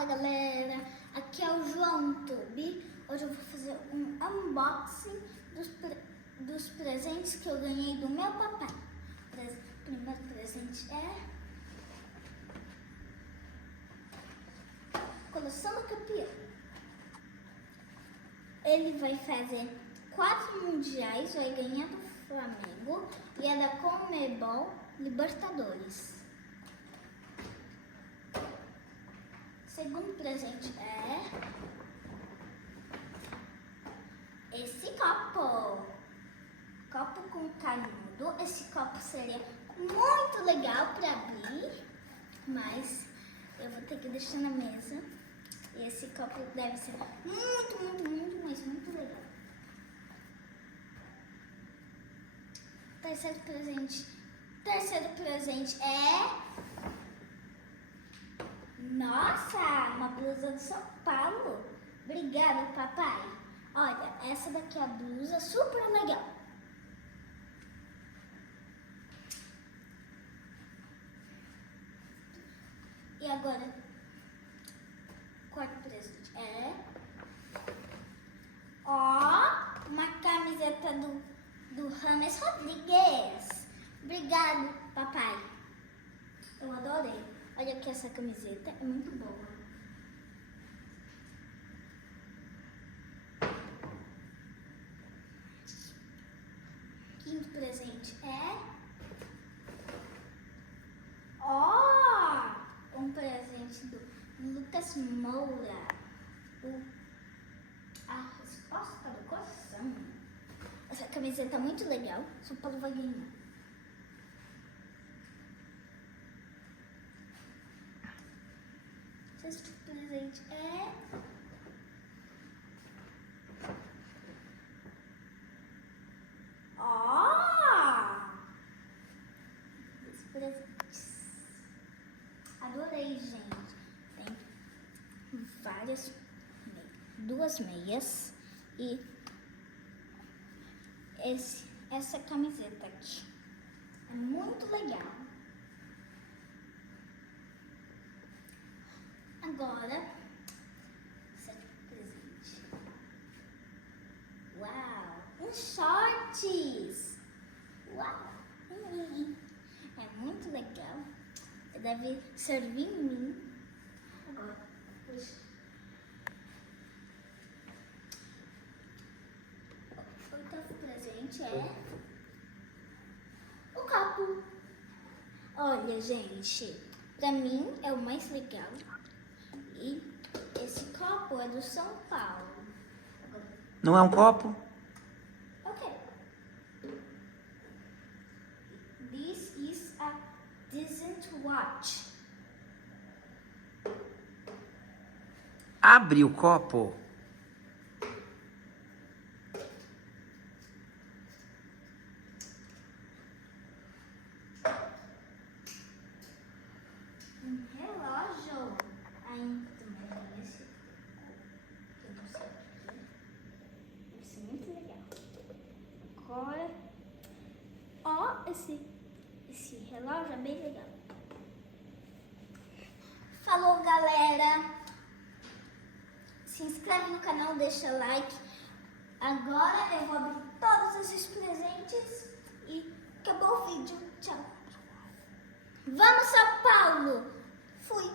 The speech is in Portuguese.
Fala galera, aqui é o João YouTube. Hoje eu vou fazer um unboxing dos presentes que eu ganhei do meu papai. O primeiro presente é coleção do campeão. Ele vai fazer 4 mundiais, vai ganhar do Flamengo e é da Conmebol Libertadores. Segundo presente é esse copo com canudo. Esse copo seria muito legal para abrir, mas eu vou ter que deixar na mesa. E esse copo deve ser muito legal. Terceiro presente é... Nossa, uma blusa de São Paulo. Obrigada, papai. Olha, essa daqui é a blusa, super legal. E agora, quarto presente é... uma camiseta do James Rodrigues. Obrigado, papai. Eu adorei. Olha aqui, essa camiseta é muito boa. Quinto presente é... um presente do Lucas Moura. A resposta do coração. Essa camiseta é muito legal. São Paulo vai ganhar. Sexto presente é... Os presentes. Adorei, gente. Tem várias... duas meias e essa camiseta aqui. É muito legal. Agora, sétimo presente. Uau! Shorts! Uau! É muito legal. Deve servir em mim. Agora, oitavo presente é o copo. Olha, gente, pra mim é o mais legal. E esse copo é do São Paulo. Não é um copo? Ok. This is a decent watch. Abre o copo. Um relógio. Ainda também esse. Eu não sei o que é. Deve ser muito legal. Agora, esse relógio é bem legal. Falou, galera. Se inscreve no canal, deixa like. Agora eu vou abrir todos esses presentes e acabou o vídeo. Tchau. Vamos, São Paulo! Fui!